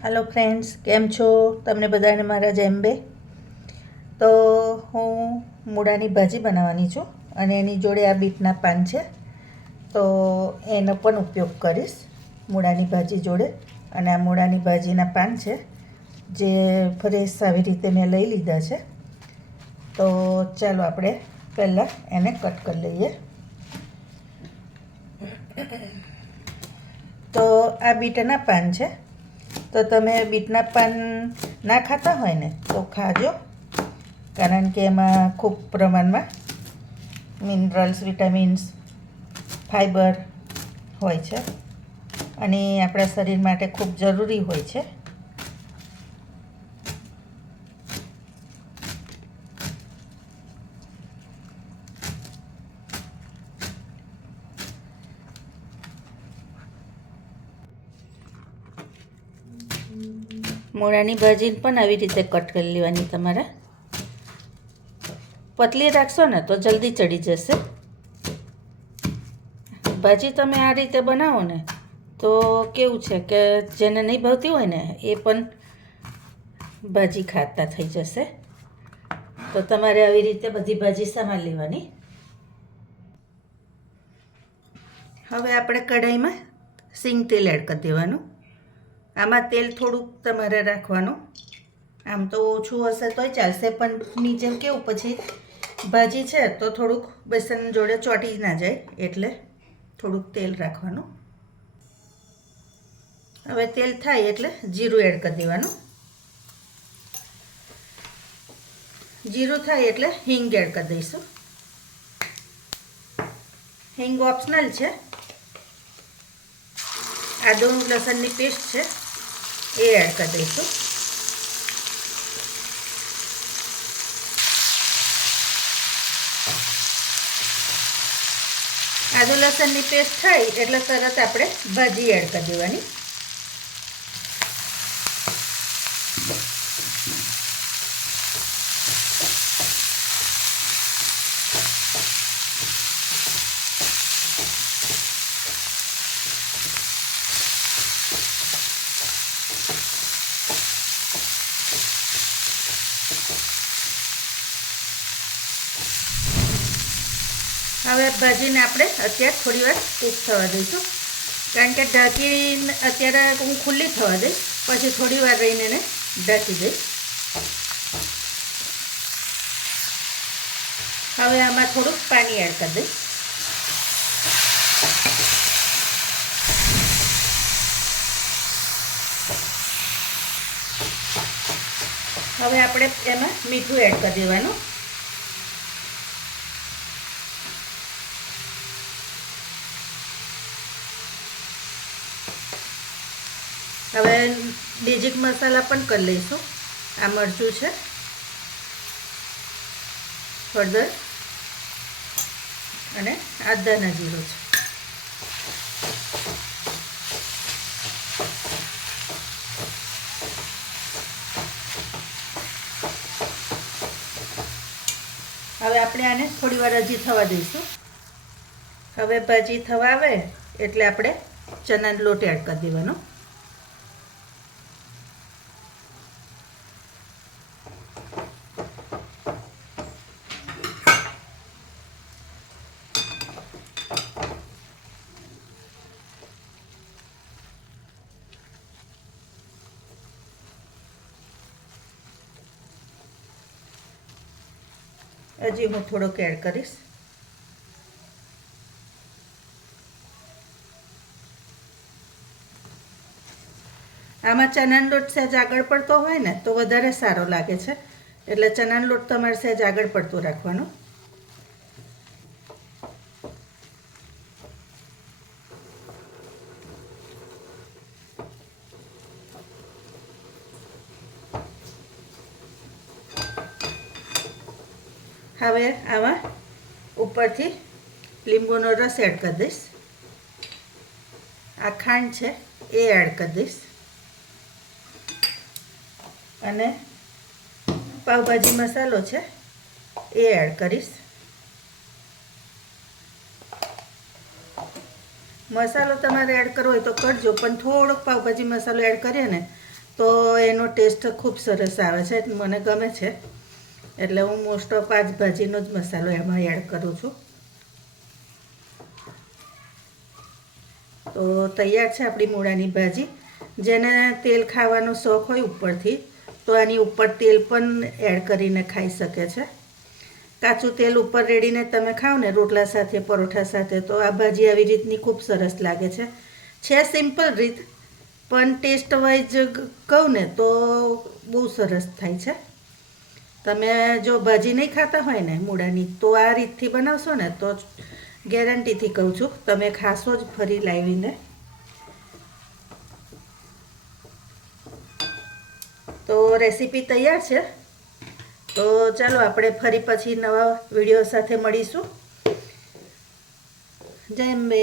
Hello friends, केम छो? तमने बधाने मारा जय अंबे। तो हूँ मूळानी भाजी बनाववानी छुं अने एनी जोड़े आ बीटना पान छे, तो एनो पण उपयोग करीश मूळानी भाजी जोड़े। अने आ मूळानी भाजीना पान छे जे फ्रेश आवी रीते मैं लई लीधा छे। तो चालो आपणे पहेला एने कट करी लईए। तो आ बीटना पान छे, तो तमे बीटना पान ना खाता होय ने तो खाजो, कारण के एमां खूब प्रमाणमां मिनरल्स, विटामिन्स, फाइबर होय छे अने आपણા शरीर माटे खूब जरूरी होय छे। મૂળાની ભાજીને પણ આવી રીતે કટ કરી લેવાની। તમારે પતલી રાખશો ને તો જલ્દી ચડી જશે। ભાજી તમે આ રીતે બનાવો ને તો કેવું છે કે જેને નહીં ભાવતી હોય ને એ પણ ભાજી ખાતા થઈ જશે। તો તમારે આવી રીતે બધી ભાજી સમારી લેવાની। હવે આપણે કઢાઈમાં સિંગ તેલ એડ કરી દેવાનું। આમાં તેલ થોડુંક તમારે રાખવાનું, આમ તો ઓછું હશે તોય ચાલશે, પણ નીચે કેવું પછી ભાજી છે તો થોડુંક બેસન જોડે ચોંટી ના જાય એટલે થોડુંક તેલ રાખવાનું। હવે તેલ થાય એટલે જીરું એડ કરી દેવાનું। જીરું થાય એટલે હિંગ એડ કરી દઈશું। હિંગ ઓપ્શનલ છે। આદુ લસણની પેસ્ટ છે એ એડ કરી દઈશું। આદુ લસણની પેસ્ટ થાય એટલે તરત આપણે ભાજી એડ કરી દેવાની। હવે ભાજીને આપણે અત્યારે થોડી વાર કૂક થવા દઈશું, કારણ કે ઢાંકીને અત્યારે હું ખુલ્લી થવા દઈશ, પછી થોડી વાર રહીને એને ઢાંકી દઈશ। હવે આમાં થોડુંક પાણી એડ કરી દઈશ। હવે આપણે એમાં મીઠું એડ કરી દેવાનું। હવે બેઝિક મસાલા પણ કરી લઈશું। આ મરચું છે, હળદર અને આ ધાણા જીરું છે। હવે આપણે આને થોડી વાર હજી થવા દઈશું। હવે ભાજી થવા આવે એટલે આપણે ચણાનો લોટ એડ કરી દેવાનો। હજી હું થોડોક એડ કરીશ। આમાં ચણાનો લોટ સહેજ આગળ પડતો હોય ને તો વધારે સારો લાગે છે, એટલે ચણાનો લોટ તમારે સહેજ આગળ પડતો રાખવાનો। હવે આમાં ઉપરથી લીંબુનો રસ એડ કરી દઈશ। આ ખાંડ છે એ એડ કરી દઈશ અને પાવભાજી મસાલો છે એ એડ કરીશ। મસાલો તમારે એડ કરવો હોય તો કરજો, પણ થોડોક પાવભાજી મસાલો એડ કરીએ ને તો એનો ટેસ્ટ ખૂબ સરસ આવે છે, મને ગમે છે. એટલે હું મોસ્ટ ઓફ આ જ ભાજીનો જ મસાલો એમાં એડ કરું છું. તો તૈયાર છે આપણી મૂળાની ભાજી. જેને તેલ ખાવાનો શોખ હોય ઉપરથી, તો આની ઉપર તેલ પણ એડ કરીને ખાઈ શકે છે. કાચું તેલ ઉપર રેડીને તમે ખાઓ ને રોટલા સાથે, પરોઠા સાથે, તો આ ભાજી આવી રીતની ખૂબ સરસ લાગે છે. સિમ્પલ રીત, પણ ટેસ્ટ વાઇઝ કહું ને તો બહુ સરસ થાય છે. તમે જો ભાજી નહીં ખાતા હોય ને મૂળાની, તો આ રીતથી બનાવશો ને તો ગેરંટીથી કહું છું તમે ખાશો જ ફરી લાવીને. તો રેસીપી તૈયાર છે. તો ચાલો આપણે ફરી પછી નવા વિડીયો સાથે મળીશું. જય અંબે.